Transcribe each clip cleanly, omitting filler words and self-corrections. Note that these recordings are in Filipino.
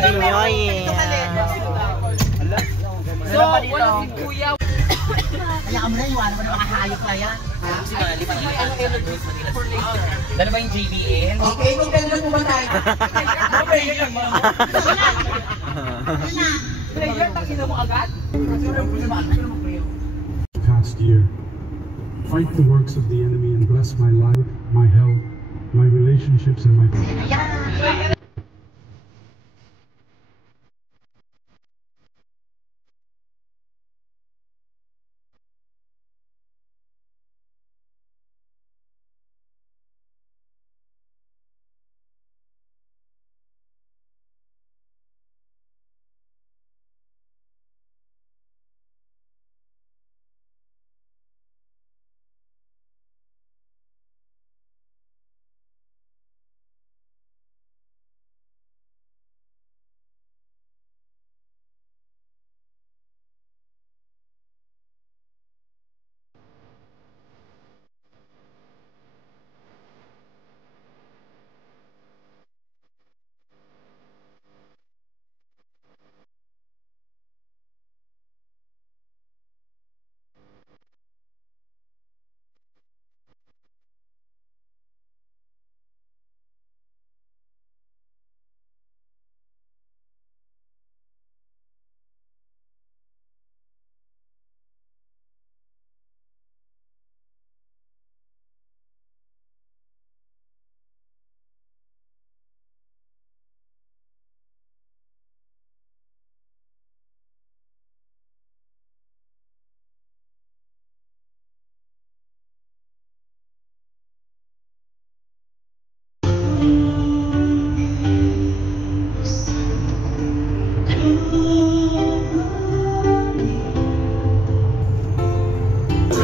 Enjoy. So, wala si Kuya. Kaya mo na iwanan mo ng mga hayop na yan. Sinali pa naman ano for later. Dala ba yung JBL? Okay, kung kailan mo ba tayo? Player, takina mo agad? Past year, fight the works of the enemy and bless my life, my health, my relationships, and my family.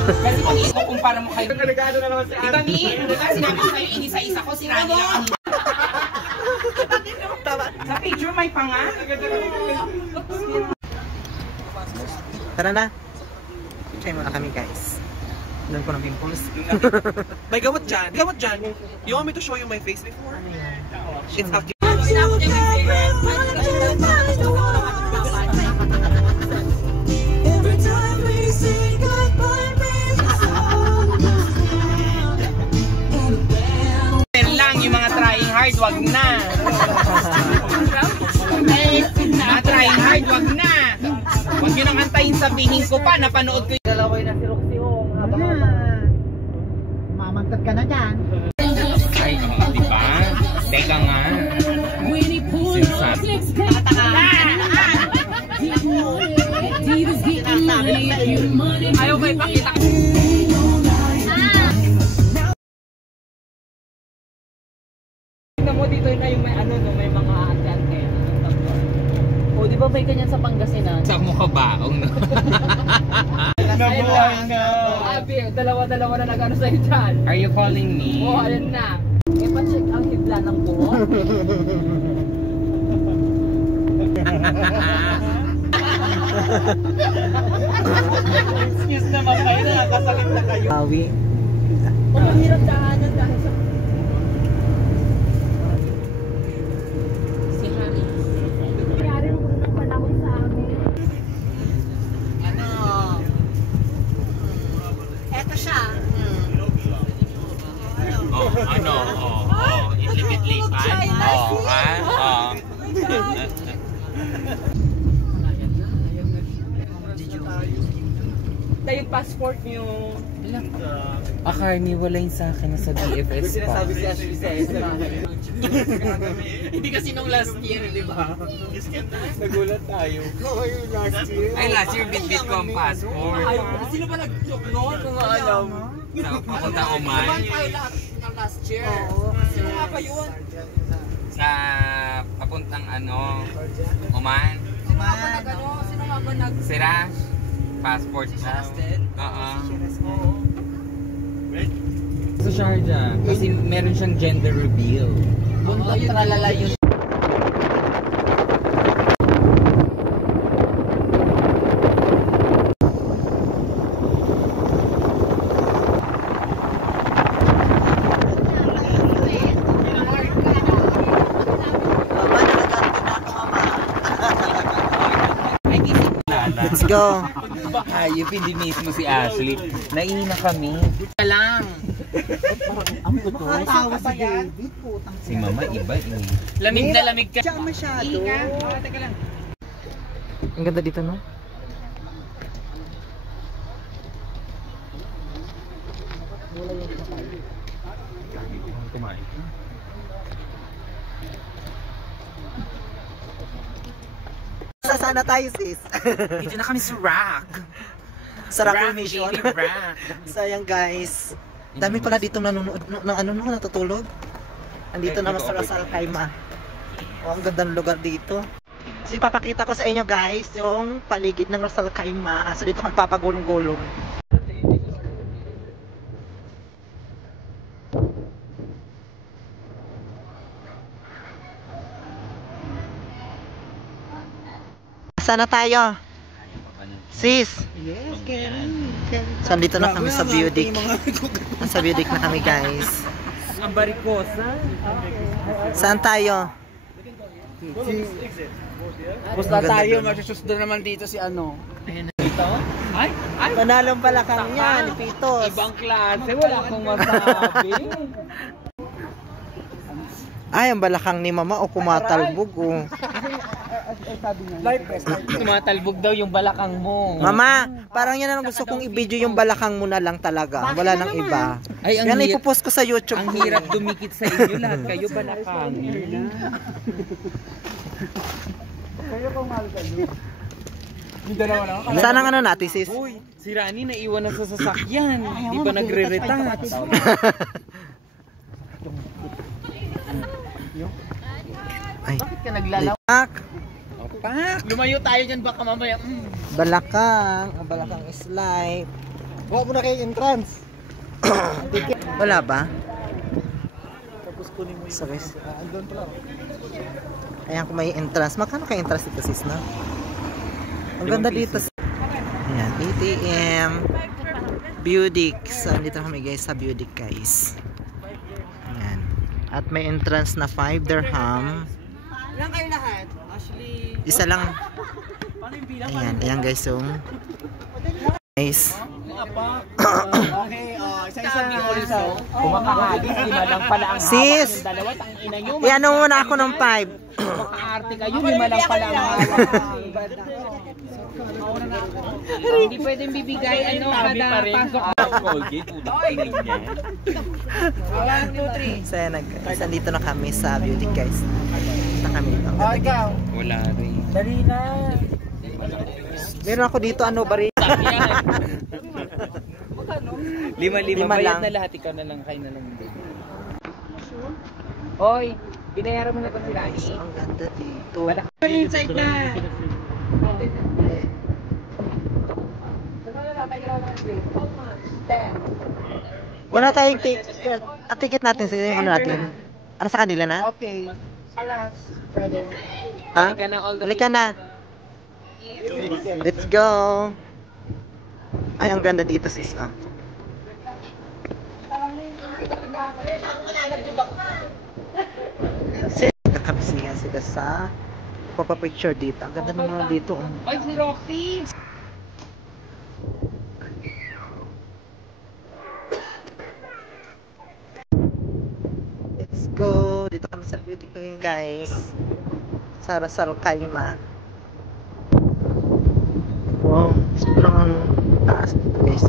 Kasi kung ikukumpara mo kayo. Nagregalo na naman si Ate. Diba sinabi ko kayo inisa-isa ko, si Rani lang ang... Sa picture may panga. Tara na. Try mo na kami guys. Doon ko ng pimples. May gamot dyan. Gamot dyan. You want me to show you my face before? It's after. Hard, wag na. Mga trying hard, wag na. Wag nyo nang antayin sabihin ko pa, napanood ko yung dalaway na si Roxy Hong. Mamantad ka na dyan. Ay, diba? Teka nga. Sinsabi. Ayaw ko ipakita. Mo dito na yung may ano no, may mga ante-ante. O di ba may kanyan sa Pangasinan? Sa mo ka baong no. Nabuhay na. Abi, dalawa-dalawa na nag-ano sa dyan. Are you calling me? Oo, ayun na. Eh, pa-check ang hibla ng buhok. Excuse naman kayo, nakakasalit na kayo. Awi. Ang hirap daanan dahil sa... Ilipit-lipat? Oo, ha? Oo. Tayo yung passport nyo. Akarni, wala yun sa akin sa DFS pa. Sinasabi si Ashley sa Hindi kasi nung last year, di ba? Nagulat tayo. Last year? Ay, last year bit-bit ko ang passport. Sino ba nag-joke noon? Kung alam. Sa papunta Oman. Last year. Sino nga ba yun? Sa papuntang ano, Oman. Sino nga ba nag ano? Sino nga ba nag... Sirash? Passport siya. Oo. Sa Sharjah. Kasi meron siyang gender reveal. Oo, yun tralala yun. pala. Let's go. Hayop, hindi mismo si Ashley. Naiina kami. Lang. Makatawa si David. Si Mama iba eh. Lamig na lamig ka. Diyan masyado. Teka lang. Ang ganda dito, no? Kumain. Sana tayo, sis. Dito na kami sa Rock. Sa Rock Mission. Rock. Sayang, guys. Dami pala dito nanonood, natutulog. Andito naman sa Ras Al Khaimah. Oh, ang ganda ng lugar dito. So, ipapakita ko sa inyo, guys, yung paligid ng Ras Al Khaimah. So, dito kang papagulong-gulong. Sana tayo? Sis! Yes, Karen. So, andito na kami sa Beaudic. Nasa Beaudic na kami, guys. Ang barikosa. Saan tayo? Basta tayo, masususdo naman dito si ano. Ito? Ay! Ay! Manalong palakang yan, ni Pitos. Ibang klase. Wala akong masabi. Ay, ang balakang ni Mama o kumatalbog o. Tumatalbog daw yung balakang mo. Mama, parang yan ang gusto kong i-video yung balakang mo na lang talaga. Wala nang iba. Ay, ang Yan hirap. ipopost ko sa YouTube. Ang hirap dumikit sa inyo lahat. Kayo balakang. Saan ang ano natin, sis? Uy, si Rani naiwan na sa sasakyan. Di ba nagre-retouch? Ay, Bakit ka naglalaw? Opak! Lumayo tayo dyan baka mamaya. balakang. Ang balakang is live. Huwag mo na kayo entrance. Wala ba? Tapos kunin mo yung Sorry. andun pala. Ayan kung may entrance. Magkano kay entrance dito, sis, na? Ang ganda dito. Ayan, ATM. Beaudic. So, dito kami, guys, sa Beaudic, guys. Ayan. At may entrance na 5 dirham. Ilan kayo lahat? Ashley. Isa lang. Ayan, ayan, guys, so. Guys. Okay, isa-isa ni also. Kumakahagis, lima lang pala ang Sis! hawak ng dalawa. Ang ina nyo. Iano muna ako ng 5. Makaarte kayo, lima lang pala ang hawak. Hindi pwedeng bibigay ano kada pasok. Colgate, ulit niya. 1, 2, 3. So, ayan, guys, andito na kami sa Beauty, guys. Punta kami dito. Oh, ikaw. Wala rin. Dali na. Meron ako dito, ano, bari. Lima Lima bayad lang. na lahat, ikaw na lang, kayo na lang. Oy, binayaran mo na ba si Rani? Ang ganda dito. Wala. Inside na! Wala tayong ticket. At ticket natin, sige, ano natin? Ano sa kanila na? Okay. Alas. Pwede. Ha? Halika na. Let's go. Ay, ang ganda dito, sis. Ah. Sis, kakapisihan sila sa papapicture dito. Ang ganda naman dito. Oh. Ay, si Roxy! Let's go. Dito kami sa beauty queen, guys. Sa Ras Al Khaimah. Wow, sobrang taas dito, guys.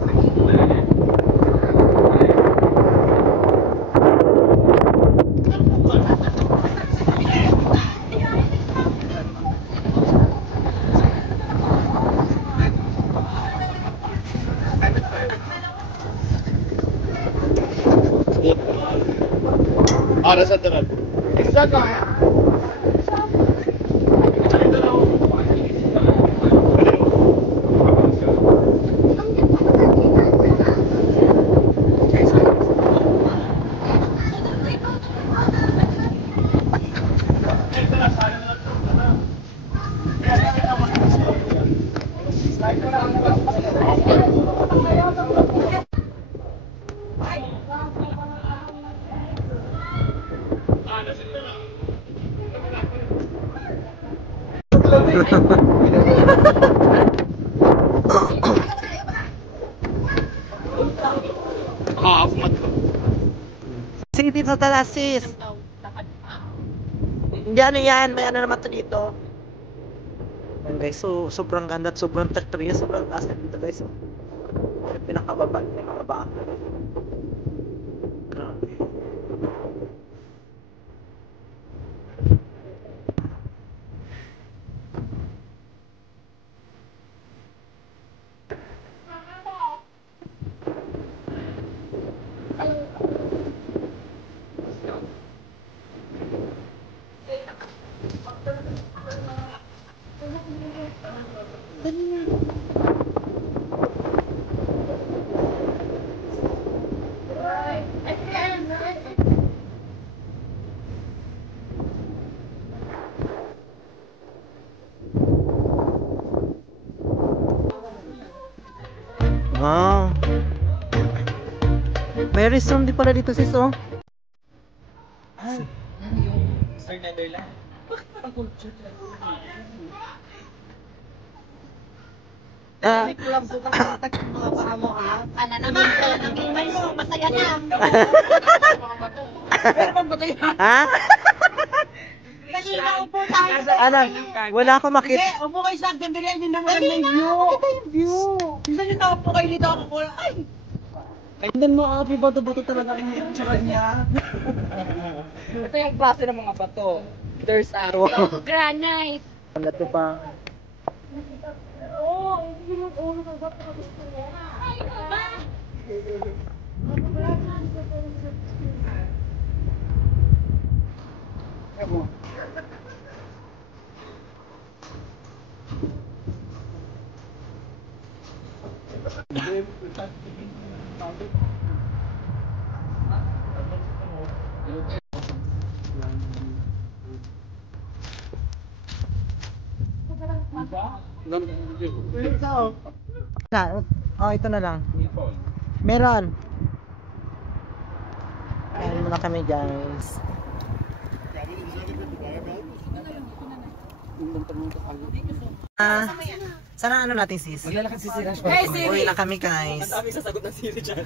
Exacto. sa taas, sis. Hindi ano yan, may ano naman to dito. Ayan guys, so sobrang ganda at sobrang territory, sobrang taas na dito guys. So, pinakababa. Grabe. Wow. May restroom din pala dito sis oh. Sir Netherland. Kulang po kasi mga paa mo ha. Ano naman pala ng gamay mo, masaya na. Ha? Malinaw po tayo. Ano? Wala akong makita. Hindi, upo kayo sa akin, bilhin nyo naman ng view. Ito yung view. Gusto nyo na upo kayo dito ako po. Ay! Tignan mo, Api, bato-bato talaga ang itsura niya. Ito yung klase ng mga bato. There's a Granite. Ano to pa? Ay, ba? Oh, ito na lang. Meron. Kain muna kami, guys. Sana ano natin sis? Maglalakad si Sirash. Uwi na kami guys. Ang dami sasagot ng Siri dyan.